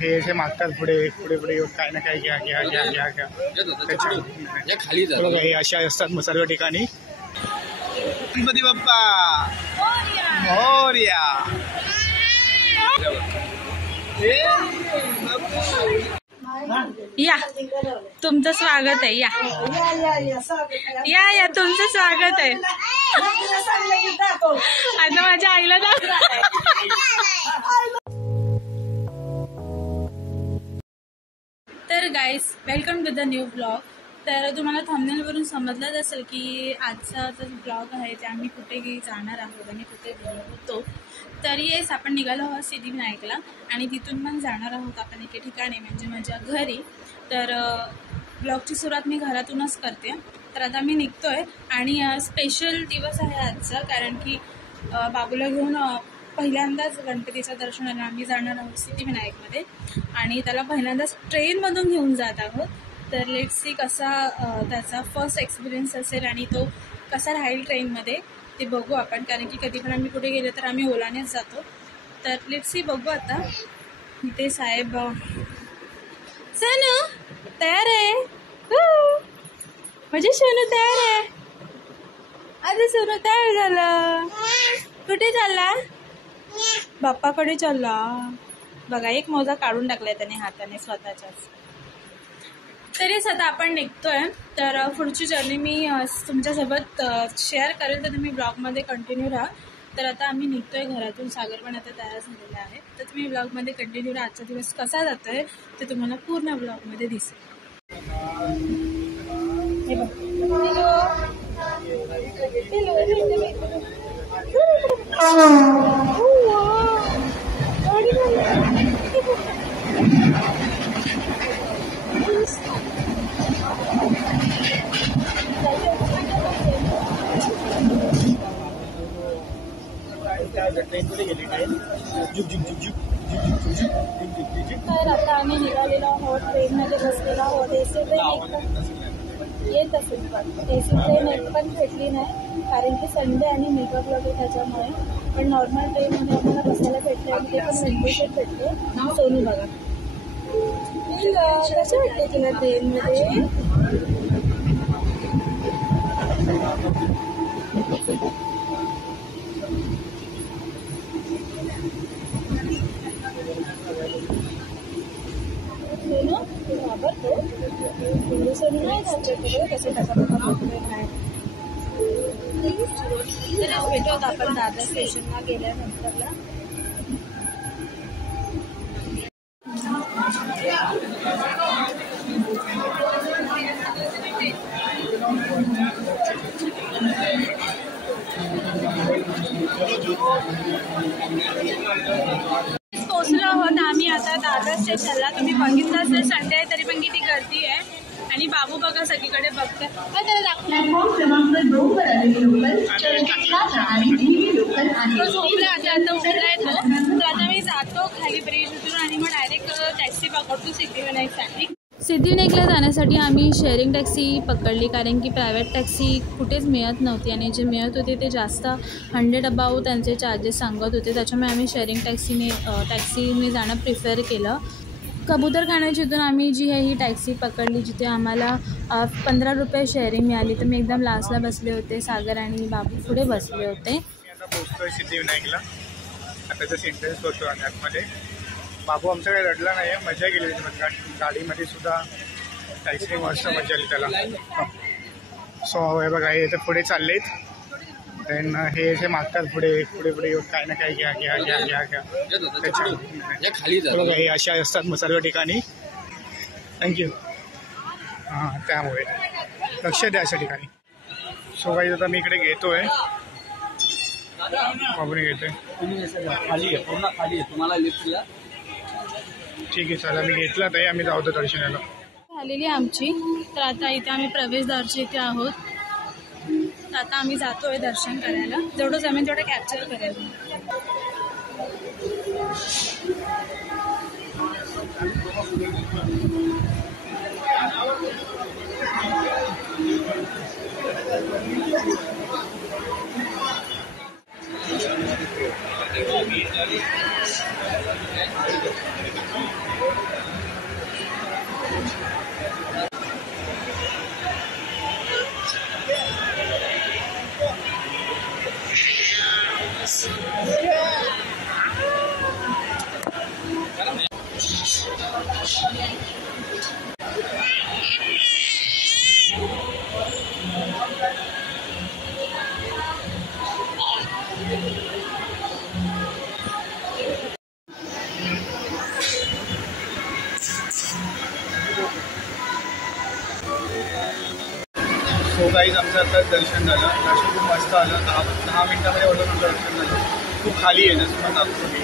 हे मागतात पुढे पुढे पुढे येऊन काय ना काय घ्या घ्या घ्या घ्या घ्या खाली हे अशा असतात मग सर्व ठिकाणी. गणपती बाप्पा मोरया. या तुमचं स्वागत आहे. या या या तुमचं स्वागत आहे. आता माझ्या आईला दाखव. तर guys welcome to the new blog. तर तुम्हाला थंबनेलवरून समजलंच असेल की आजचा जो ब्लॉग आहे ते आम्ही कुठे जाणार आहोत आणि कुठे गेलो होतो. तर येस आपण निघालो आहोत सिद्धिविनायकला आणि तिथून पण जाणार आहोत आपण एके ठिकाणी म्हणजे माझ्या घरी. तर ब्लॉगची सुरुवात मी घरातूनच करते. तर आता मी निघतो आहे आणि स्पेशल दिवस आहे आजचा, कारण की बाबूला घेऊन पहिल्यांदाच गणपतीचं दर्शनाला आम्ही जाणार आहोत सिद्धिविनायकमध्ये आणि त्याला पहिल्यांदाच ट्रेनमधून घेऊन जात आहोत. तर लेट्स सी कसा त्याचा फर्स्ट एक्सपिरियन्स असेल आणि तो कसा राहील ट्रेनमध्ये ते बघू आपण, कारण की कधी पण आम्ही कुठे गेलो तर आम्ही ओलानेच जातो. तर लेट्स सी बघू. आता इथे साहेब सोनू तयार आहे. म्हणजे सोनू तयार आहे. आता सोनू तयार झालं. कुठे चालला? बाप्पाकडे चालला. बघा एक मोजा काढून टाकलाय त्याने हाताने स्वतःच्याच. तरीच आता आपण निघतोय. तर पुढची जर्नी मी तुमच्यासोबत शेअर करेल, तर तुम्ही ब्लॉगमध्ये कंटिन्यू राहा. तर आता आम्ही निघतोय घरातून. सागर पण आता तयार झालेला आहे. तर तुम्ही ब्लॉगमध्ये कंटिन्यू राहा. आजचा दिवस कसा जातोय ते तुम्हाला पूर्ण ब्लॉगमध्ये दिसेल. तर आता आम्ही निघालेलो आहोत. ट्रेनमध्ये बसलेलो आहोत. एसी ट्रेन येत असेल पण एसी ट्रेन एक पण भेटली नाही, कारण की संडे आणि मेगा ब्लॉक आहे त्याच्यामुळे. पण नॉर्मल ट्रेनमध्ये आम्हाला बसायला भेटले आणि ते पण विंडोशीट भेटले. सोनू बघा कसं वाटते तुला ट्रेनमध्ये? घाबरतो सोनू नाही घाबरतो. कसं तरच भेटू आपण दादर स्टेशनला गेल्यानंतरला. पोचलो आहोत आम्ही आता दादर स्टेशनला. तुम्ही बघितलं असेल संडे आहे तरी पण किती गर्दी आहे. आणि बाबू बघा सगळीकडे बघते. तो झोपला आता उठलाय तो. तर आता मी जातो खाली ब्रिज उतरून आणि मग डायरेक्ट टॅक्सी पकडतो सिद्धिविनायकसाठी. सिद्धिविनायकला जाण्यासाठी आम्ही शेअरिंग टॅक्सी पकडली, कारण की प्रायव्हेट टॅक्सी कुठेच मिळत नव्हती आणि जे मिळत होते ते जास्त 100 अबाऊ त्यांचे चार्जेस सांगत होते. त्याच्यामुळे आम्ही शेअरिंग टॅक्सीने जाणं प्रिफर केलं. कबूतरखान्याची इथून आम्ही जी आहे ही टॅक्सी पकडली, जिथे आम्हाला 15 रुपये शेअरिंग मिळाली. तर मी एकदम लास्टला बसले होते. सागर आणि बाबू पुढे बसले होते. आता पोहोचतोय सिद्धिविनायकला. आता जर सेंटेन्स होतो आणि आतमध्ये बाबू आमचा काही रडला नाही आहे. मजा गेली गाडीमध्ये सुद्धा. टॅक्सी मस्त मजा आली त्याला. सो हे बघा हे तर पुढे चाललेत. देन हे मागतात पुढे पुढे पुढे येऊन काय ना काय घ्या घ्या घ्या घ्या घ्या खाली हे अशा असतात मग सर्व ठिकाणी. थँक्यू. हां त्यामुळे लक्ष द्या अशा ठिकाणी. सो काही आता मी इकडे घेतोय. बाबूने घेतोय. खाली आहे पूर्ण खाली आहे. तुम्हाला लिफ्ट द्या. ठीक आहे चला मी घेतला तर आम्ही जाऊ दर्शनाला. झालेली आमची. तर आता इथे आम्ही प्रवेशद्वारची इथे आहोत. तर आता आम्ही जातोय दर्शन करायला. जेवढं जमेल तेवढं कॅप्चर करायला. सो गाईज आमचं आता दर्शन झालं. दर्शन खूप मस्त आलं. 10 मिनिटामध्ये एवढं आमचं दर्शन झालं. खूप खाली आहे जसं मला दाखवतो मी.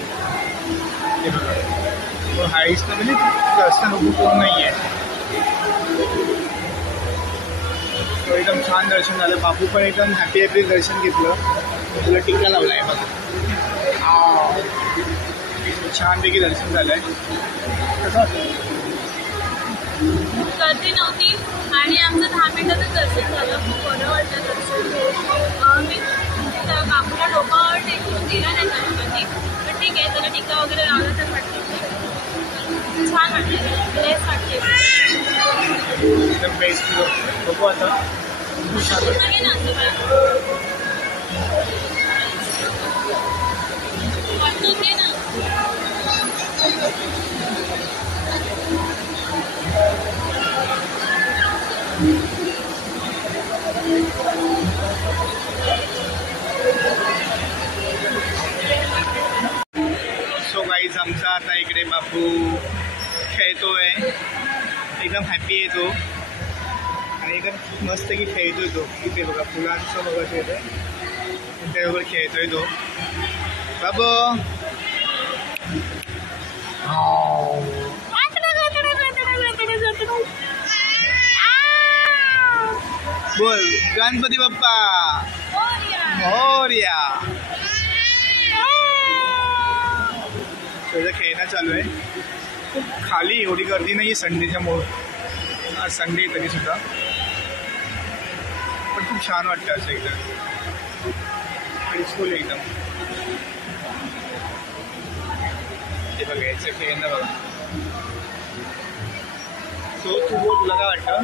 हे बघा तो हाईसनं म्हणजे जास्त लोक कोण नाही आहे. तो एकदम छान दर्शन झालं. बापू पण एकदम हॅपी दर्शन घेतलं. तुला टिक्का लावला आहे बघा. छानपैकी दर्शन झालं आहे. कसं वाटतं? गर्दी नव्हती आणि आमचं 10 मिनिटाचं दर्शन झालं. खूप बरं वाटतं दर्शन घेऊन. मी बापूला डोकं टेकून दिला नाही गणपती, पण ठीक आहे त्याला टीका वगैरे लावला तर वाटतं छान वाटते. बेस्ट वाटते एकदम बेस्ट. बघू आता खूप छान वाटतं. वाटते ना. सो गाईज आमचा आता इकडे बापू खेळतोय. एकदम हॅपी आहे तो आणि एकदम मस्त की खेळतोय तो. इथे बघा फुलांचं बघा खेळतोय. त्याबरोबर खेळतोय तो बाबू. बोल गणपती बाप्पा मोरया. त्याचं खेळणं चालू आहे. खूप खाली एवढी गर्दी नाही आहे संडेच्या आज संडे तरी सुद्धा, पण खूप छान वाटतं असं एकदम पीसफुल एकदम. ते बघा याचं खेळणं बघा. सो तू बोल तुला काय वाटतं?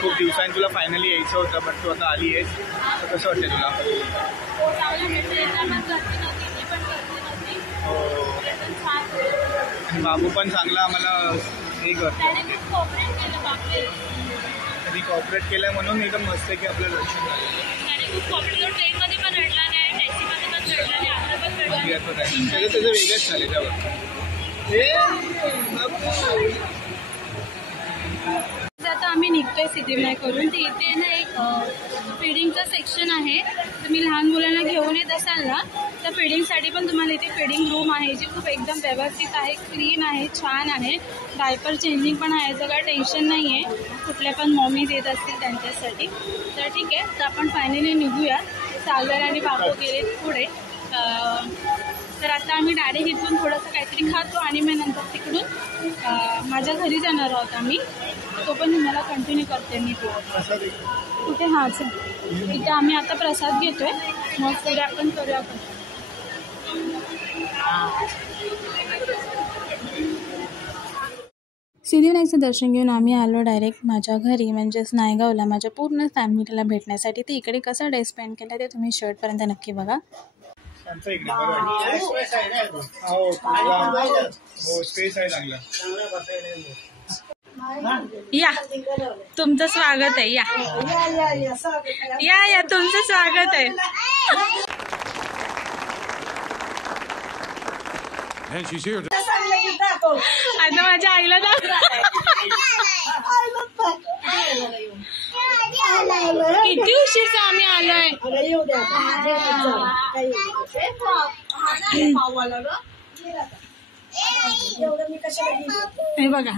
खूप दिवसांनी तुला फायनली यायचं होतं पण तू आता आली आहेस, तर कसं वाटतं तुला? हो आणि बाबू पण चांगला आम्हाला हे करतो. त्यांनी कॉपरेट केलं म्हणून एकदम मस्त की आपलं दर्शन झालं. त्याचं वेगळंच झालं त्यावर. आता आम्ही निघतोय सिद्धिविनायकवरून. तर इथे ना एक फीडिंगचं सेक्शन आहे. तर मी लहान मुलांना घेऊन येत असाल ना तर फीडिंगसाठी पण तुम्हाला इथे फीडिंग रूम आहे जी खूप एकदम व्यवस्थित आहे, क्लीन आहे, छान आहे. डायपर चेंजिंग पण आहे, सगळं टेन्शन नाही आहे. कुठल्या पण मॉमीज येत असतील त्यांच्यासाठी. तर ठीक आहे, तर आपण फायनली निघूया. सागर आणि बाबू गेले पुढे. तर आता आम्ही डायरेक्ट इथून थोडंसं काहीतरी खातो आणि मग नंतर तिकडून माझ्या घरी जाणार आहोत आम्ही. तो पण तुम्हाला कंटिन्यू करते मी कुठे. हाच इथे आम्ही आता प्रसाद घेतोय, मग पुढे आपण करूया. आपण सिद्धिविनायकचं दर्शन घेऊन आम्ही आलो डायरेक्ट माझ्या घरी, म्हणजेच नायगावला माझ्या पूर्ण फॅमिलीला भेटण्यासाठी. ते इकडे कसा डे स्पेंड केला ते तुम्ही शर्टपर्यंत नक्की बघा. या तुमचं स्वागत आहे. या तुमचं स्वागत आहे. आता माझ्या आईला किती उशीरचा आम्ही आलोय. हे बघा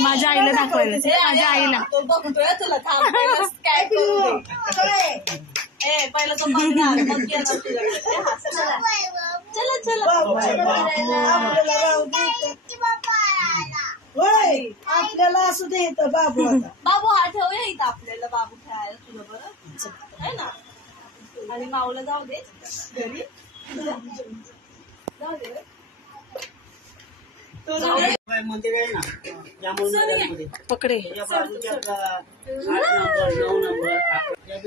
माझ्या आईला दाखवायला. माझ्या आईला पहिलं तो आपल्याला असू दे इथं बाबू. बाबू हा ठेवूया इथं आपल्याला. बाबू खेळायला तुला बरं आहे ना. आणि माऊला जाऊ दे घरी जाऊ दे मंदिर आहे ना या मंदिरामध्ये पकडे या बाजूच्या 8 नंबर 9 नंबर या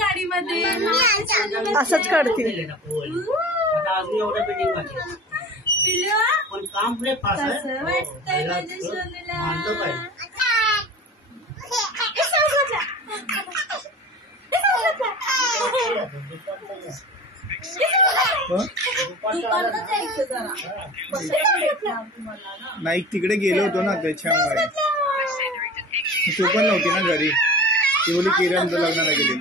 गाडीमध्ये असंच काढतील आता अजून एवढ्या बिल्डिंग मध्ये पण काम पुढे फास्ट आहे वाटतंय माझ्या सोनूला नाही तिकडे गेलो होतो ना त्याच्यामुळे तू पण नव्हती ना घरी ती बोली किरणचं लग्नाला गेली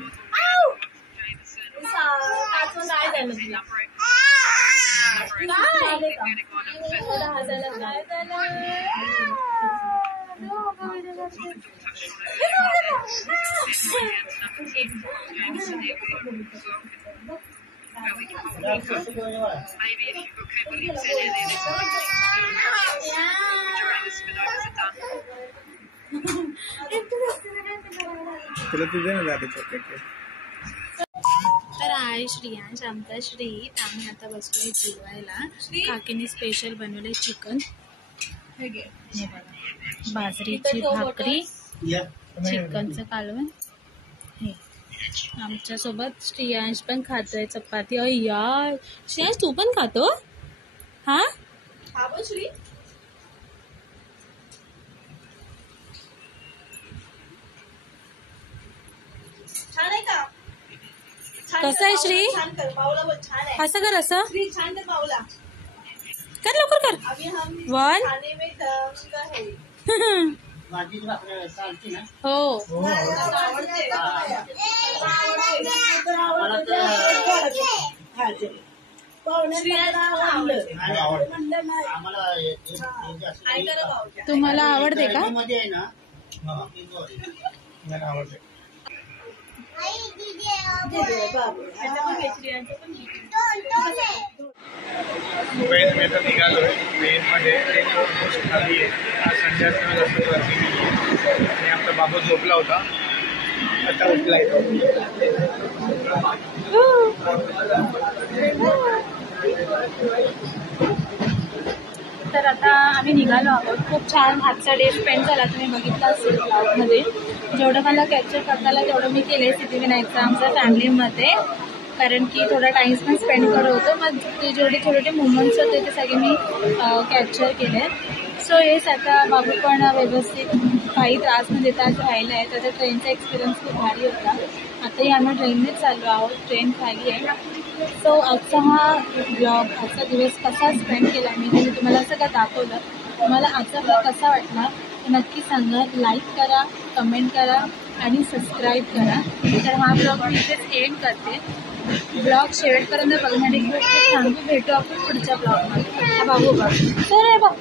तुला तुझे ना जाते चॉकलेट तर आहे श्रियांश आमचा श्री आम्ही आता बसलोय जेवायला काकीने स्पेशल बनवलंय चिकन बाजरीची भाकरी चिकनचं कालवण हे आमच्या सोबत श्रियांश पण खातोय चपाती यार श्रियांश तू पण खातो हा श्री छान आहे का कसं आहे श्री असं कर असं कर लवकर कर 1 हो तुम्हाला आवडते का मला आवडते मुंबईत मी आता निघालोय ट्रेनमध्ये ट्रेन ऑलमोस्ट खाली आहे आज संध्याकाळी जास्त गर्दी नाही आणि आमचा बाबू झोपला होता आता उठला येतो तर आता आम्ही निघालो आहोत खूप छान आजचा डे स्पेंड झाला तुम्ही बघितला असेल ब्लॉगमध्ये जेवढं मला कॅप्चर करता आलं तेवढं मी केलं आहे सिद्धिविनायकचं आमच्या फॅमिलीमध्ये कारण की थोडा टाइम पण स्पेंड करत होतो मग ते जेवढे छोटे मोमेंट्स होते ते सगळे मी कॅप्चर केले सो येस आता बाबू पण व्यवस्थित काही त्रास न देता राहिला आहे त्याचा ट्रेनचा एक्सपिरियन्स खूप भारी होता आताही आम्ही ट्रेननेच चाललो आहोत ट्रेन खाली आहे सो आजचा हा ब्लॉग आजचा दिवस कसा स्पेंड केला मी तुम्हाला सगळं दाखवलं तुम्हाला आजचा ब्लॉग कसा वाटला तर नक्की सांगा लाईक करा कमेंट करा आणि सबस्क्राईब करा तर हा ब्लॉग मी इथेच एंड करते ब्लॉग शेवटपर्यंत बघण्यासाठी खूप सांगू भेटू आपण पुढच्या ब्लॉगमध्ये हा बाबू बघ तर बघ